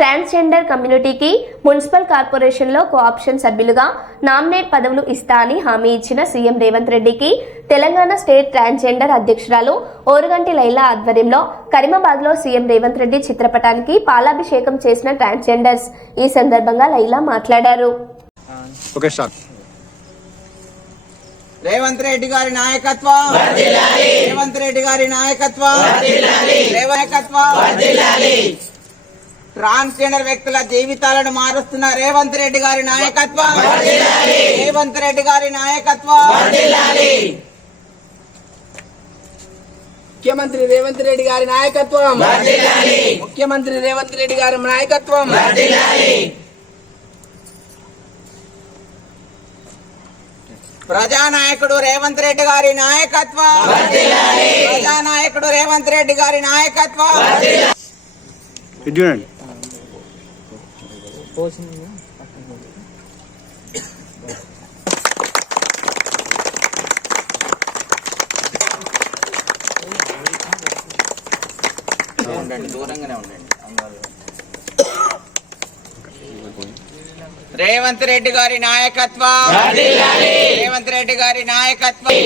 Transgender కమ్యూనిటీకి municipal కార్పొరేషన్లో cooption సభ్యులుగా నామినేట్ పదవులు ఇస్తా అని హామీ ఇచ్చిన సీఎం రేవంత్ రెడ్డికి తెలంగాణ స్టేట్ ట్రాన్స్జెండర్ అధ్యక్షురాలు ఓరుగంటి లైలా ఆధ్వర్యంలో కరీమాబాద్లో సీఎం రేవంత్ రెడ్డి చిత్రపటానికి పాలాభిషేకం చేసిన ట్రాన్స్జెండర్స్ ఈ సందర్భంగా లైలా మాట్లాడారు. రేవంత్ రెడ్డి గారి నాయకత్వం, రేవంత్ రెడ్డి గారి నాయకత్వం, ట్రాన్స్జెండర్ వ్యక్తుల జీవితాలను మారుస్తున్న రేవంత్ రెడ్డి గారి నాయకత్వం, రేవంత్ రెడ్డి గారి నాయకత్వం, ముఖ్యమంత్రి రేవంత్ రెడ్డి గారి నాయకత్వం, ముఖ్యమంత్రి రేవంత్ రెడ్డి గారి నాయకత్వం, ప్రజానాయకుడు రేవంత్ రెడ్డి గారి నాయకత్వం, ప్రజానాయకుడు రేవంత్ రెడ్డి గారి నాయకత్వం. దూరంగానే ఉండండి. రేవంత్ రెడ్డి గారి నాయకత్వం, రేవంత్ రెడ్డి గారి నాయకత్వం.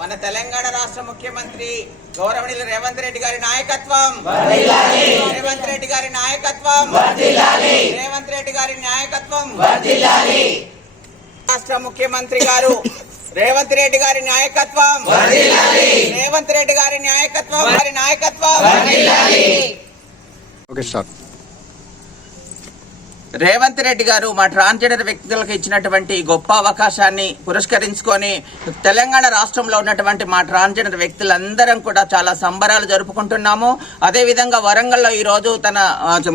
మన తెలంగాణ రాష్ట్ర ముఖ్యమంత్రి గౌరవనీయులు రేవంత్ రెడ్డి గారి నాయకత్వం, రేవంత్ రెడ్డి గారి నాయకత్వం, రేవంత్ రెడ్డి గారి నాయకత్వం. రాష్ట్ర ముఖ్యమంత్రి గారు రేవంత్ రెడ్డి గారి నాయకత్వం, రేవంత్ రెడ్డి గారి నాయకత్వం, గారి నాయకత్వం. రేవంత్ రెడ్డి గారు మా ట్రాన్స్జెండర్ వ్యక్తులకు ఇచ్చినటువంటి గొప్ప అవకాశాన్ని పురస్కరించుకొని తెలంగాణ రాష్ట్రంలో ఉన్నటువంటి మా ట్రాన్స్జెండర్ వ్యక్తులందరం కూడా చాలా సంబరాలు జరుపుకుంటున్నాము. అదేవిధంగా వరంగల్లో ఈరోజు తన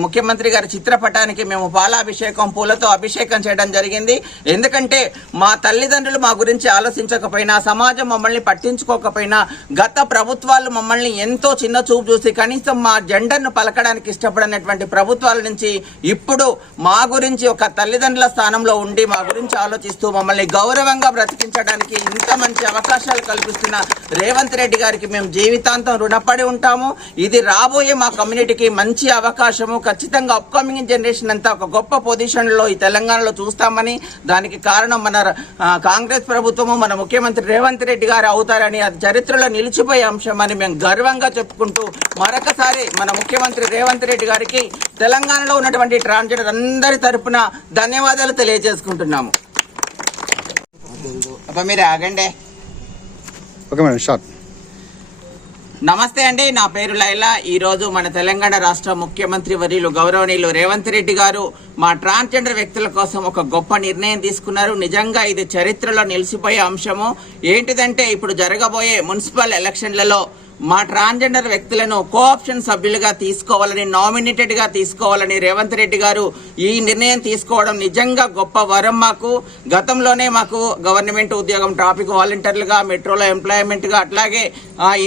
ముఖ్యమంత్రి గారి చిత్రపటానికి మేము పాలాభిషేకం, పూలతో అభిషేకం చేయడం జరిగింది. ఎందుకంటే మా తల్లిదండ్రులు మా గురించి ఆలోచించకపోయినా, సమాజం మమ్మల్ని పట్టించుకోకపోయినా, గత ప్రభుత్వాలు మమ్మల్ని ఎంతో చిన్న చూపు చూసి కనీసం మా జెండర్ను పలకడానికి ఇష్టపడినటువంటి ప్రభుత్వాల నుంచి ఇప్పుడు మా గురించి ఒక తల్లిదండ్రుల స్థానంలో ఉండి మా గురించి ఆలోచిస్తూ మమ్మల్ని గౌరవంగా బ్రతికించడానికి ఇంత మంచి అవకాశాలు కల్పిస్తున్న రేవంత్ రెడ్డి గారికి మేము జీవితాంతం రుణపడి ఉంటాము. ఇది రాబోయే మా కమ్యూనిటీకి మంచి అవకాశము. ఖచ్చితంగా అప్కమింగ్ జనరేషన్ అంతా ఒక గొప్ప పొజిషన్లో ఈ తెలంగాణలో చూస్తామని, దానికి కారణం మన కాంగ్రెస్ ప్రభుత్వము, మన ముఖ్యమంత్రి రేవంత్ రెడ్డి గారు అవుతారని, అది చరిత్రలో నిలిచిపోయే అంశం అని మేము గర్వంగా చెప్పుకుంటూ మరొకసారి మన ముఖ్యమంత్రి రేవంత్ రెడ్డి గారికి తెలంగాణలో ఉన్నటువంటి ట్రాన్స్జెండర్ అందరి తరపున ధన్యవాదాలు తెలియజేసుకుంటున్నాము. మీరు ఆగండి. నమస్తే అండి, నా పేరు లైలా. ఈరోజు మన తెలంగాణ రాష్ట్ర ముఖ్యమంత్రి వర్యులు గౌరవనీయులు రేవంత్ రెడ్డి గారు మా ట్రాన్స్జెండర్ వ్యక్తుల కోసం ఒక గొప్ప నిర్ణయం తీసుకున్నారు. నిజంగా ఇది చరిత్రలో నిలిచిపోయే అంశము. ఏంటిదంటే ఇప్పుడు జరగబోయే మున్సిపల్ ఎలక్షన్లలో మా ట్రాన్స్జెండర్ వ్యక్తులను కోఆప్షన్ సభ్యులుగా తీసుకోవాలని, నామినేటెడ్ గా తీసుకోవాలని రేవంత్ రెడ్డి గారు ఈ నిర్ణయం తీసుకోవడం నిజంగా గొప్ప వరం మాకు. గతంలోనే మాకు గవర్నమెంట్ ఉద్యోగం, ట్రాఫిక్ వాలంటీర్లుగా, మెట్రోలో ఎంప్లాయ్మెంట్ గా, అట్లాగే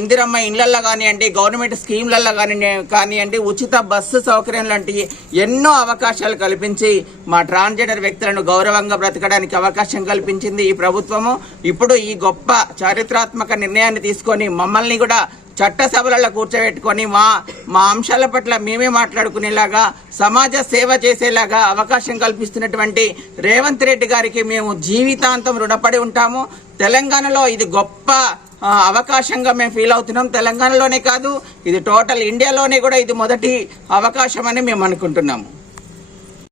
ఇందిరమ్మ ఇళ్లల్లో కానివ్వండి, గవర్నమెంట్ స్కీమ్లలో కానివ్వండి, ఉచిత బస్సు సౌకర్యం లాంటి ఎన్నో అవకాశాలు కల్పించి మా ట్రాన్స్జెండర్ వ్యక్తులను గౌరవంగా బ్రతకడానికి అవకాశం కల్పించింది ఈ ప్రభుత్వము. ఇప్పుడు ఈ గొప్ప చారిత్రాత్మక నిర్ణయాన్ని తీసుకొని మమ్మల్ని కూడా చట్టసభలలో కూర్చోబెట్టుకొని మా అంశాల పట్ల మేమే మాట్లాడుకునేలాగా, సమాజ సేవ చేసేలాగా అవకాశం కల్పిస్తున్నటువంటి రేవంత్ రెడ్డి గారికి మేము జీవితాంతం రుణపడి ఉంటాము. తెలంగాణలో ఇది గొప్ప అవకాశంగా మేము ఫీల్ అవుతున్నాం. తెలంగాణలోనే కాదు, ఇది టోటల్ ఇండియాలోనే కూడా ఇది మొదటి అవకాశం అని మేము అనుకుంటున్నాము.